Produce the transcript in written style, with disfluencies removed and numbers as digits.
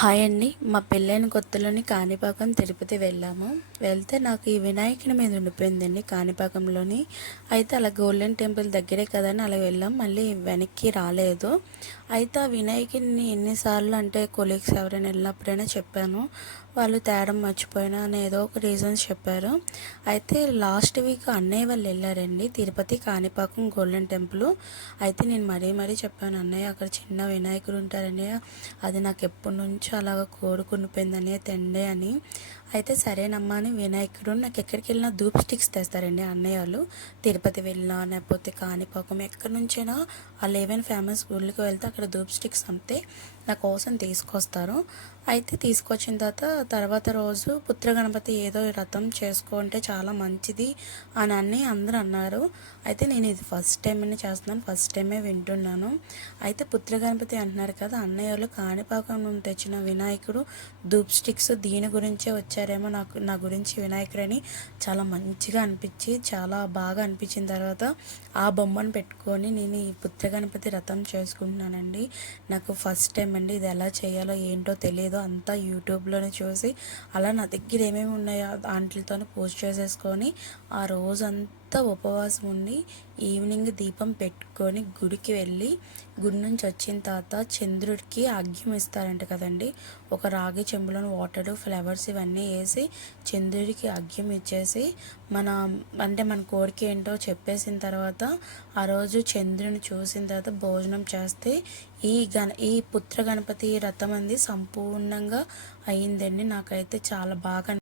Hi అండి. మా పెళ్ళైన కొత్తలోని కాణిపాకం తిరుపతి వెళ్ళాము. వెళ్తే నాకు ఈ వినాయకుని మీద ఉండిపోయిందండి కాణిపాకంలోని. అయితే అలా గోల్డెన్ టెంపుల్ దగ్గరే కదని అలా వెళ్ళాం. మళ్ళీ వెనక్కి రాలేదు. అయితే ఆ వినాయకుడిని ఎన్నిసార్లు అంటే కొలీగ్స్ ఎవరైనా వెళ్ళినప్పుడైనా చెప్పాను. వాళ్ళు తేడం మర్చిపోయినా అని ఏదో ఒక రీజన్స్ చెప్పారు. అయితే లాస్ట్ వీక్ అన్నయ్య వాళ్ళు వెళ్ళారండి తిరుపతి కాణిపాకం గోల్డెన్ టెంపుల్. అయితే నేను మరీ చెప్పాను, అన్నయ్య అక్కడ చిన్న వినాయకుడు ఉంటారన్నయ్య, అది నాకు ఎప్పటి నుంచో అలాగ కోరుకునిపోయిందని తెండే అని. అయితే సరేనమ్మా అని వినాయకుడు నాకు ఎక్కడికి వెళ్ళినా ధూప్ స్టిక్స్ తెస్తారండి అన్నయ్య వాళ్ళు. తిరుపతి వెళ్ళినా లేకపోతే కాణిపాకం ఎక్కడి నుంచైనా ఆ 11 ఫేమస్ గుళ్ళకి వెళ్తే అక్కడ ధూప్ స్టిక్స్ అమ్మితే నా కోసం తీసుకొస్తారు. అయితే తీసుకొచ్చిన తర్వాత రోజు పుత్ర గణపతి ఏదో రథం చేసుకుంటే చాలా మంచిది అని అందరూ అన్నారు. అయితే నేను ఇది ఫస్ట్ టైం చేస్తున్నాను, ఫస్ట్ టైమే వింటున్నాను. అయితే పుత్ర గణపతి అంటున్నారు కదా, అన్నయ్య వాళ్ళు కాణిపాకం నుండి తెచ్చిన వినాయకుడు ధూప్ స్టిక్స్ దీని గురించే వచ్చారేమో, నా గురించి వినాయకుడు అని చాలా మంచిగా అనిపించి చాలా బాగా అనిపించిన తర్వాత ఆ బొమ్మను పెట్టుకొని నేను ఈ పుత్ర గణపతి రథం చేసుకుంటున్నానండి. నాకు ఫస్ట్ టైం అండి, ఇది ఎలా చేయాలో ఏంటో తెలియదు. అంతా యూట్యూబ్లోనే చూసి అలా నా దగ్గర ఏమేమి ఉన్నాయో వాటితో పోస్ట్ చేసేసుకొని ఆ రోజంతా ఉపవాసం ఉండి ఈవినింగ్ దీపం పెట్టుకొని గుడికి వెళ్ళి గుడి నుంచి వచ్చిన తర్వాత చంద్రుడికి అర్ఘ్యం ఇస్తారంట కదండి. ఒక రాగి చెంబులోని వాటర్ ఫ్లవర్స్ ఇవన్నీ వేసి చంద్రుడికి అర్ఘ్యం ఇచ్చేసి మన కోరిక ఏంటో చెప్పేసిన తర్వాత ఆ రోజు చంద్రుని చూసిన తర్వాత భోజనం చేస్తే ఈ పుత్ర గణపతి రథం అంది సంపూర్ణంగా అయ్యిందండి. నాకైతే చాలా బాగా